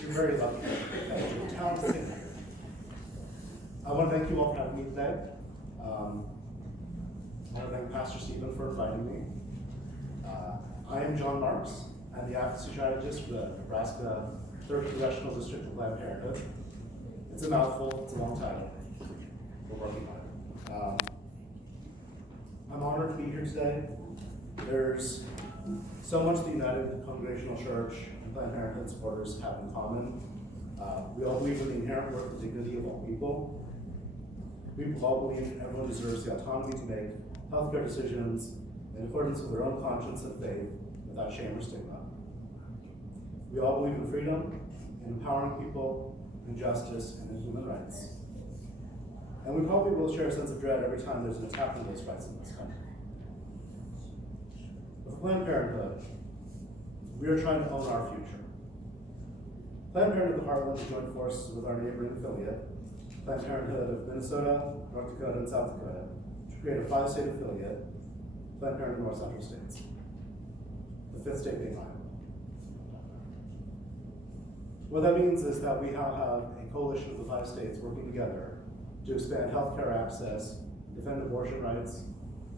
You're very lucky that your town is in here. I want to thank you all for having me today. I want to thank Pastor Stephen for inviting me. I am Jon Marx. I'm the advocacy strategist for the Nebraska 3rd Congressional District of Planned Parenthood. It's a mouthful, it's a long title. We're working on it. I'm honored to be here today. There's so much the United Congregational Church and Planned Parenthood supporters have in common. We all believe in the inherent worth and dignity of all people. We all believe everyone deserves the autonomy to make healthcare decisions in accordance with their own conscience and faith without shame or stigma. We all believe in freedom, in empowering people, in justice, and in human rights. And we probably will share a sense of dread every time there's an attack on those rights in this country. With Planned Parenthood, we are trying to own our future. Planned Parenthood of the Heartland has joined forces with our neighboring affiliate, Planned Parenthood of Minnesota, North Dakota, and South Dakota, to create a 5-state affiliate, Planned Parenthood North Central States, the 5th state being Iowa. What that means is that we now have a coalition of the 5 states working together to expand healthcare access, defend abortion rights,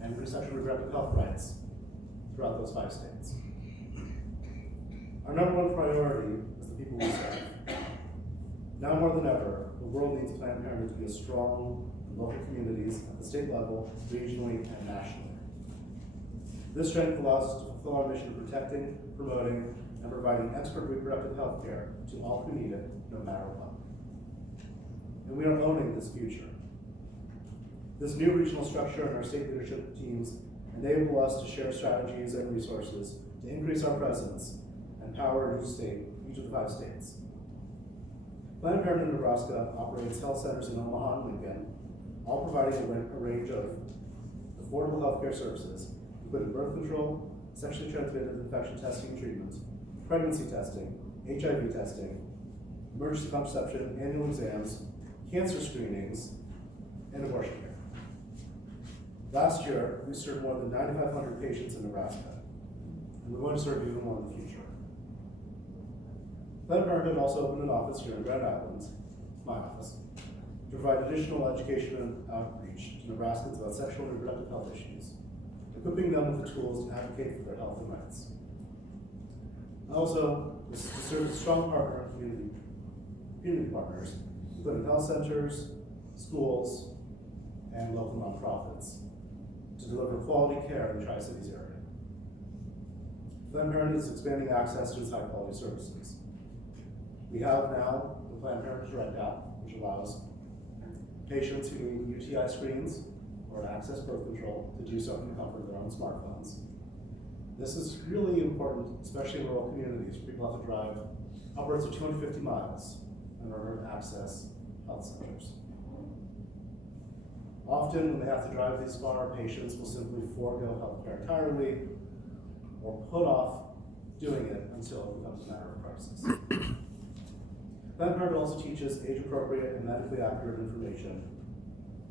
and sexual reproductive health rights throughout those 5 states. Our number one priority is the people we serve. Now more than ever, the world needs Planned Parenthood to be strong in local communities at the state level, regionally, and nationally. This strength allows us to fulfill our mission of protecting, promoting, and providing expert reproductive health care to all who need it, no matter what. And we are owning this future. This new regional structure and our state leadership teams enable us to share strategies and resources to increase our presence and power each of the 5 states. Planned Parenthood Nebraska operates health centers in Omaha and Lincoln, all providing a range of affordable healthcare services, including birth control, sexually transmitted infection testing and treatment, pregnancy testing, HIV testing, emergency contraception, annual exams, cancer screenings, and abortion care. Last year, we served more than 9,500 patients in Nebraska, and we're going to serve even more in the future. Planned Parenthood also opened an office here in Grand Island, my office, to provide additional education and outreach to Nebraskans about sexual and reproductive health issues, equipping them with the tools to advocate for their health and rights. Also, this is to serve as a strong partner of community partners, including health centers, schools, and local nonprofits, to deliver quality care in the Tri-Cities area. Planned Parenthood is expanding access to its high-quality services. We have now the Planned Parenthood Direct app, which allows patients who need UTI screens or to access birth control to do so from the comfort of their own smartphones. This is really important, especially in rural communities where people have to drive upwards of 250 miles in order to access health centers. Often, when they have to drive these far, patients will simply forego healthcare entirely or put off doing it until it becomes a matter of crisis. Planned Parenthood also teaches age-appropriate and medically accurate information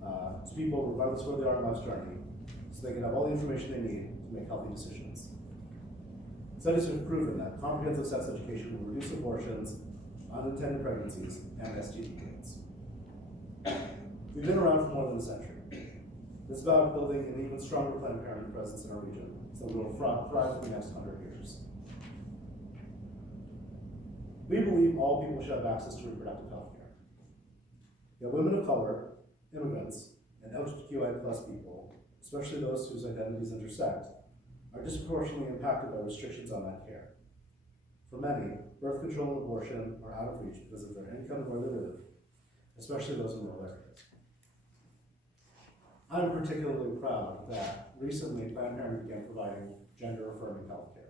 to people regardless of where they are in life's journey, so they can have all the information they need to make healthy decisions. Studies have proven that comprehensive sex education will reduce abortions, unintended pregnancies, and STD rates. We've been around for more than a century. This is about building an even stronger Planned Parenthood presence in our region, so we will thrive for the next 100 years. We believe all people should have access to reproductive health care. Yet women of color, immigrants, and LGBTQI+ people, especially those whose identities intersect, are disproportionately impacted by restrictions on that care. For many, birth control and abortion are out of reach because of their income and where they live, especially those in rural areas. I'm particularly proud that recently Planned Parenthood began providing gender-affirming health care.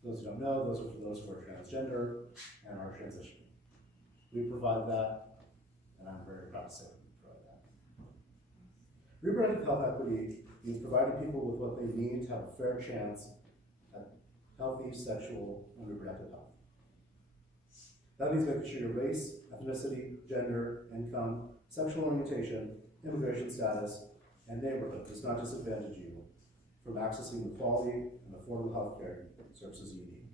For those who don't know, those are for those who are transgender and are transitioning. We provide that, and I'm very proud to say that we provide that. Reproductive health equity means providing people with what they need to have a fair chance at healthy sexual and reproductive health. That means making sure your race, ethnicity, gender, income, sexual orientation, immigration status, and neighborhood does not disadvantage you from accessing the quality and affordable health care services you need.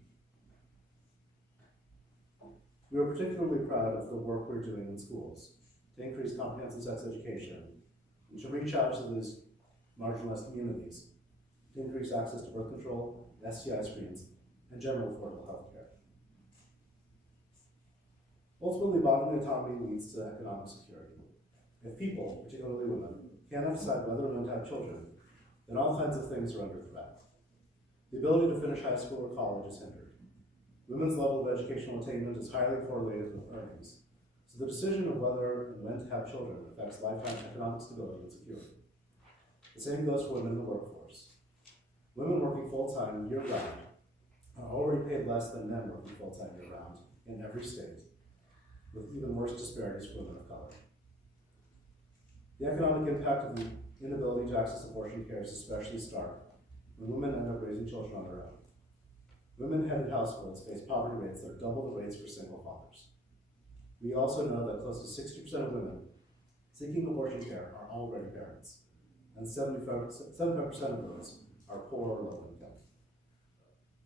We are particularly proud of the work we're doing in schools to increase comprehensive sex education and to reach out to these marginalized communities, to increase access to birth control, STI screens, and general affordable health care. Ultimately, bodily autonomy leads to economic security. If people, particularly women, cannot decide whether or not to have children, then all kinds of things are under threat. The ability to finish high school or college is hindered. Women's level of educational attainment is highly correlated with earnings, so the decision of whether and when to have children affects lifetime economic stability and security. The same goes for women in the workforce. Women working full-time year-round are already paid less than men working full-time year-round in every state, with even worse disparities for women of color. The economic impact of the inability to access abortion care is especially stark when women end up raising children on their own. Women-headed households face poverty rates that are double the rates for single fathers. We also know that close to 60% of women seeking abortion care are already parents, and 75% of those are poor or low income.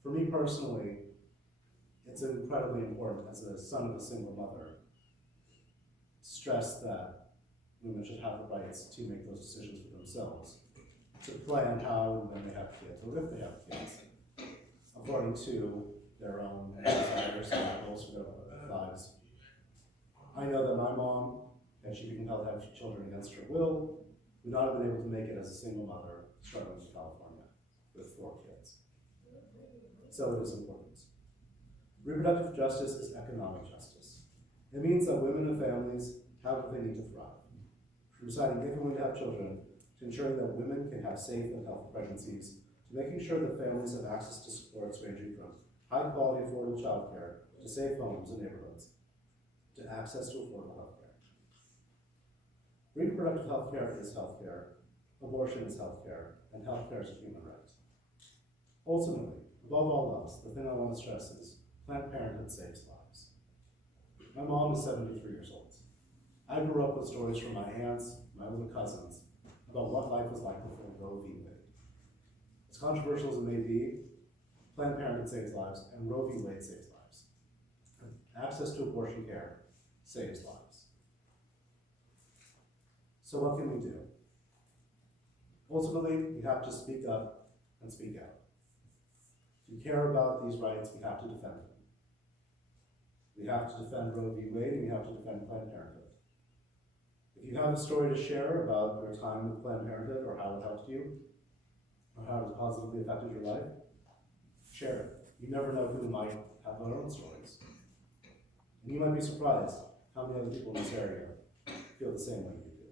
For me personally, it's incredibly important as a son of a single mother to stress that women should have the rights to make those decisions for themselves, to plan how and when they have kids, or if they have kids, according to their own desires and goals for their lives. I know that my mom, had she been compelled to have children against her will, would not have been able to make it as a single mother struggling in California with 4 kids. So it is important. Reproductive justice is economic justice. It means that women and families have what they need to thrive. From deciding if and when to have children, to ensuring that women can have safe and healthy pregnancies, to making sure that families have access to supports ranging from high-quality, affordable childcare to safe homes and neighborhoods, to access to affordable health care. Reproductive health care is health care, abortion is health care, and health care is a human right. Ultimately, above all else, the thing I want to stress is Planned Parenthood saves lives. My mom is 73 years old. I grew up with stories from my aunts, my older cousins, about what life was like before Roe v. Wade. As controversial as it may be, Planned Parenthood saves lives, and Roe v. Wade saves lives. Access to abortion care saves lives. So what can we do? Ultimately, we have to speak up and speak out. If we care about these rights, we have to defend them. We have to defend Roe v. Wade, and we have to defend Planned Parenthood. If you have a story to share about your time with Planned Parenthood, or how it helped you, or how it positively affected your life, share it. You never know who might have their own stories. And you might be surprised how many other people in this area feel the same way you do.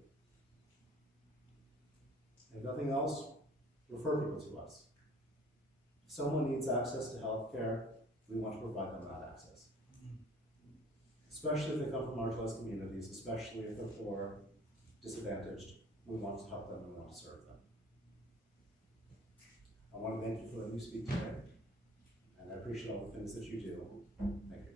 If nothing else, refer people to us. If someone needs access to health care, we want to provide them that access. Especially if they come from marginalized communities, especially if they're poor, disadvantaged, we want to help them and we want to serve them. I want to thank you for letting me speak today, and I appreciate all the things that you do. Thank you.